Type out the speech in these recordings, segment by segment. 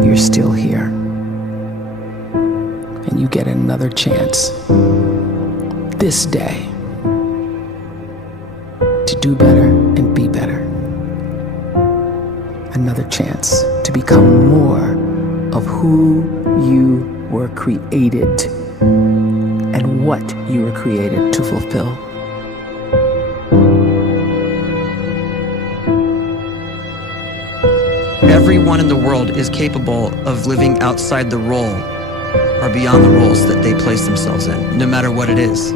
you're still here. And you get another chance this day to do better and be better. Another chance to become more of who you were created and what you were created to fulfill. Everyone in the world is capable of living outside the role or beyond the roles that they place themselves in, no matter what it is.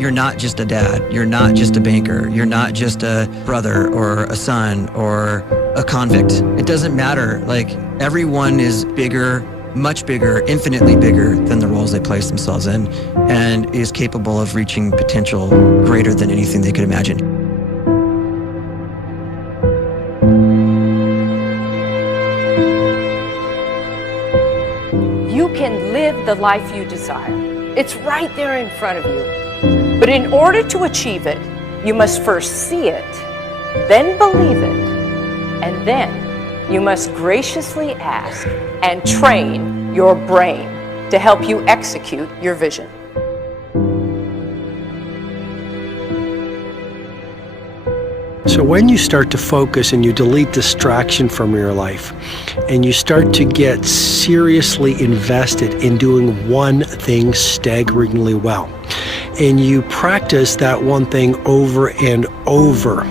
You're not just a dad, you're not just a banker, you're not just a brother or a son or a convict. It doesn't matter. Like, everyone is bigger, much bigger, infinitely bigger than the roles they place themselves in, and is capable of reaching potential greater than anything they could imagine. You can live the life you desire. It's right there in front of you. But in order to achieve it, you must first see it, then believe it, and then you must graciously ask and train your brain to help you execute your vision. So when you start to focus and you delete distraction from your life, and you start to get seriously invested in doing one thing staggeringly well, and you practice that one thing over and over,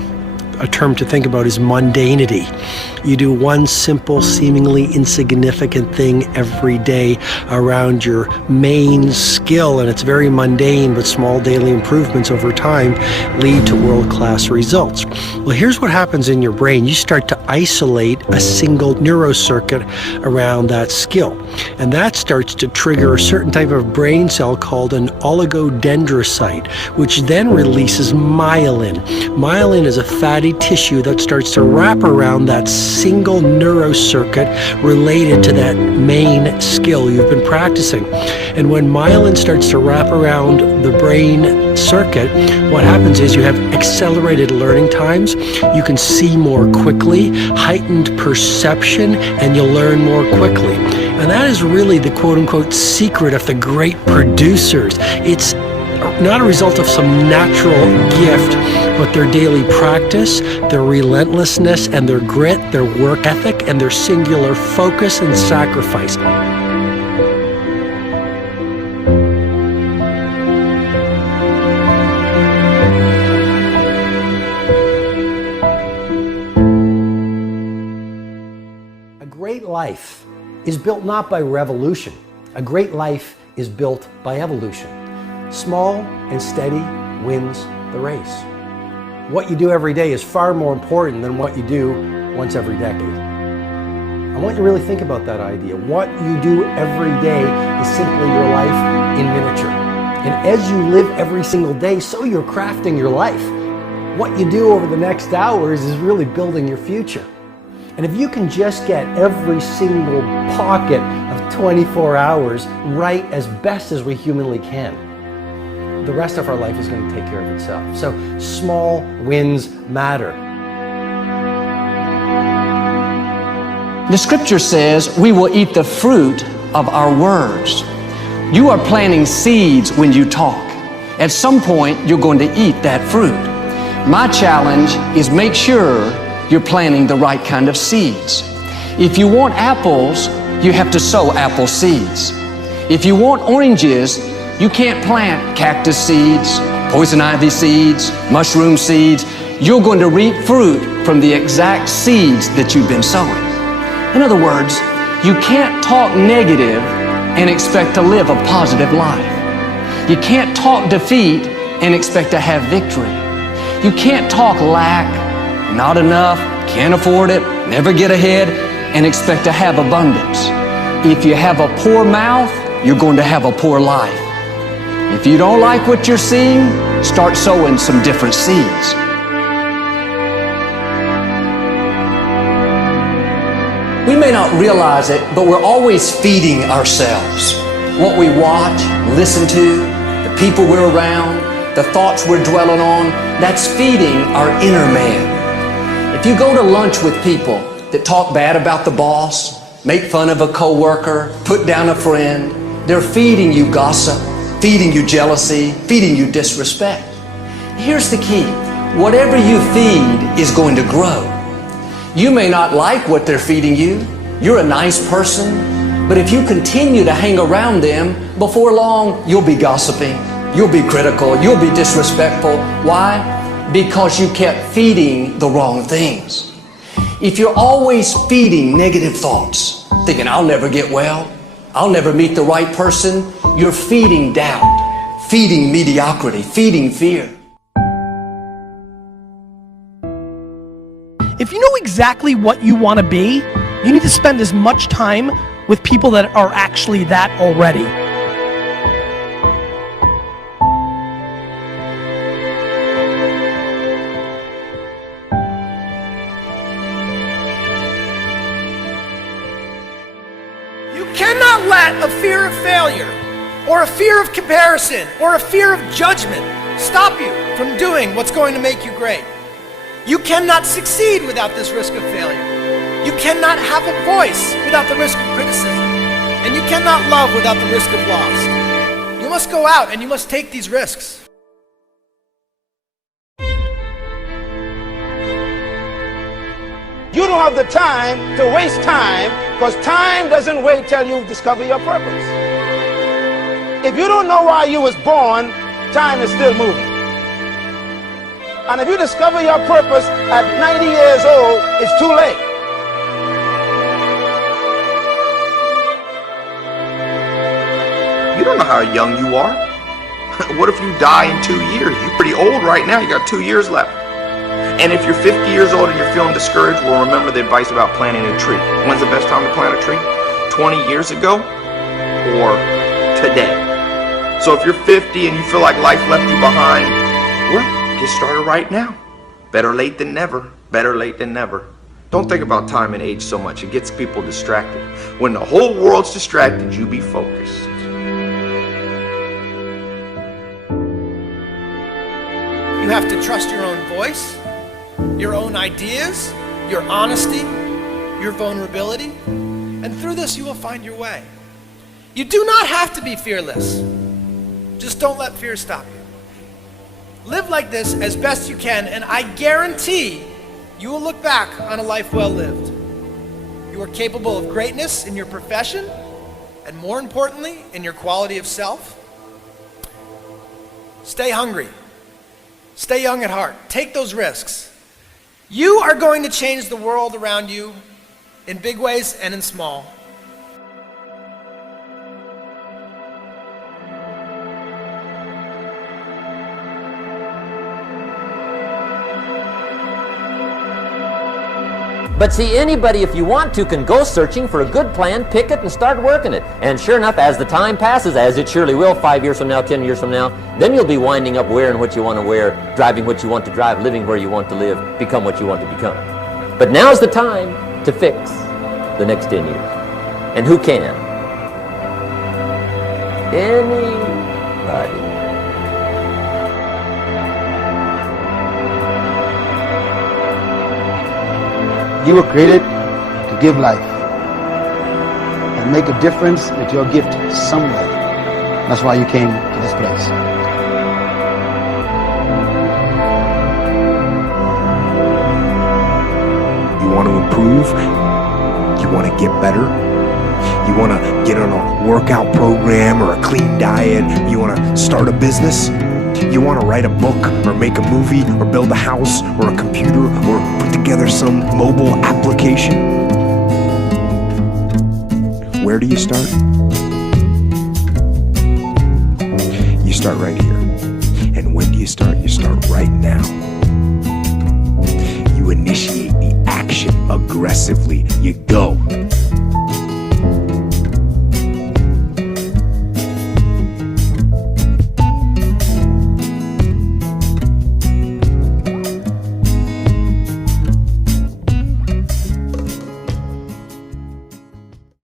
a term to think about is mundanity. You do one simple, seemingly insignificant thing every day around your main skill, and it's very mundane, but small daily improvements over time lead to world-class results. Well, here's what happens in your brain. You start to isolate a single neurocircuit around that skill, and that starts to trigger a certain type of brain cell called an oligodendrocyte, which then releases myelin. Myelin is a fatty tissue that starts to wrap around that single neurocircuit related to that main skill you've been practicing. And when myelin starts to wrap around the brain circuit, what happens is you have accelerated learning times, you can see more quickly, heightened perception, and you'll learn more quickly. And that is really the quote-unquote secret of the great producers. It's not a result of some natural gift, but their daily practice, their relentlessness and their grit, their work ethic, and their singular focus and sacrifice. A great life is built not by revolution. A great life is built by evolution. Small and steady wins the race. What you do every day is far more important than what you do once every decade. I want you to really think about that idea. What you do every day is simply your life in miniature. And as you live every single day, so you're crafting your life. What you do over the next hours is really building your future. And if you can just get every single pocket of 24 hours right as best as we humanly can, the rest of our life is going to take care of itself. So small wins matter. The scripture says we will eat the fruit of our words. You are planting seeds when you talk. At some point, you're going to eat that fruit. My challenge is make sure you're planting the right kind of seeds. If you want apples, you have to sow apple seeds. If you want oranges, you can't plant cactus seeds, poison ivy seeds, mushroom seeds. You're going to reap fruit from the exact seeds that you've been sowing. In other words, you can't talk negative and expect to live a positive life. You can't talk defeat and expect to have victory. You can't talk lack, not enough, can't afford it, never get ahead, and expect to have abundance. If you have a poor mouth, you're going to have a poor life. If you don't like what you're seeing, start sowing some different seeds. We may not realize it, but we're always feeding ourselves. What we watch, listen to, the people we're around, the thoughts we're dwelling on, that's feeding our inner man. If you go to lunch with people that talk bad about the boss, make fun of a coworker, put down a friend. They're feeding you gossip, feeding you jealousy, feeding you disrespect. Here's the key. Whatever you feed is going to grow. You may not like what they're feeding you. You're a nice person, but if you continue to hang around them, before long, you'll be gossiping, you'll be critical, you'll be disrespectful. Why? Because you kept feeding the wrong things. If you're always feeding negative thoughts, thinking, I'll never get well, I'll never meet the right person, you're feeding doubt, feeding mediocrity, feeding fear. If you know exactly what you want to be, you need to spend as much time with people that are actually that already. You cannot let a fear of failure, or a fear of comparison, or a fear of judgment stop you from doing what's going to make you great. You cannot succeed without this risk of failure. You cannot have a voice without the risk of criticism. And you cannot love without the risk of loss. You must go out and you must take these risks. You don't have the time to waste time, because time doesn't wait till you discover your purpose. If you don't know why you was born, time is still moving. And if you discover your purpose at 90 years old, it's too late. You don't know how young you are. What if you die in 2 years? You're pretty old right now. You got 2 years left. And if you're 50 years old and you're feeling discouraged, well, remember the advice about planting a tree. When's the best time to plant a tree? 20 years ago or today? So if you're 50 and you feel like life left you behind, well, get started right now. Better late than never. Better late than never. Don't think about time and age so much. It gets people distracted. When the whole world's distracted, you be focused. You have to trust your own voice, your own ideas, your honesty, your vulnerability, and through this you will find your way. You do not have to be fearless. Just don't let fear stop you. Live like this as best you can, and I guarantee you will look back on a life well lived. You are capable of greatness in your profession, and more importantly, in your quality of self. Stay hungry. Stay young at heart. Take those risks. You are going to change the world around you in big ways and in small. But see, anybody, if you want to, can go searching for a good plan, pick it, and start working it. And sure enough, as the time passes, as it surely will 5 years from now, 10 years from now, then you'll be winding up wearing what you want to wear, driving what you want to drive, living where you want to live, become what you want to become. But now's the time to fix the next 10 years. And who can? Anybody. You were created to give life and make a difference with your gift somewhere. That's why you came to this place. You want to improve? You want to get better? You want to get on a workout program or a clean diet? You want to start a business? You want to write a book or make a movie or build a house or a computer or put together some mobile application? Where do you start? You start right here. And when do you start? You start right now. You initiate the action aggressively. You go.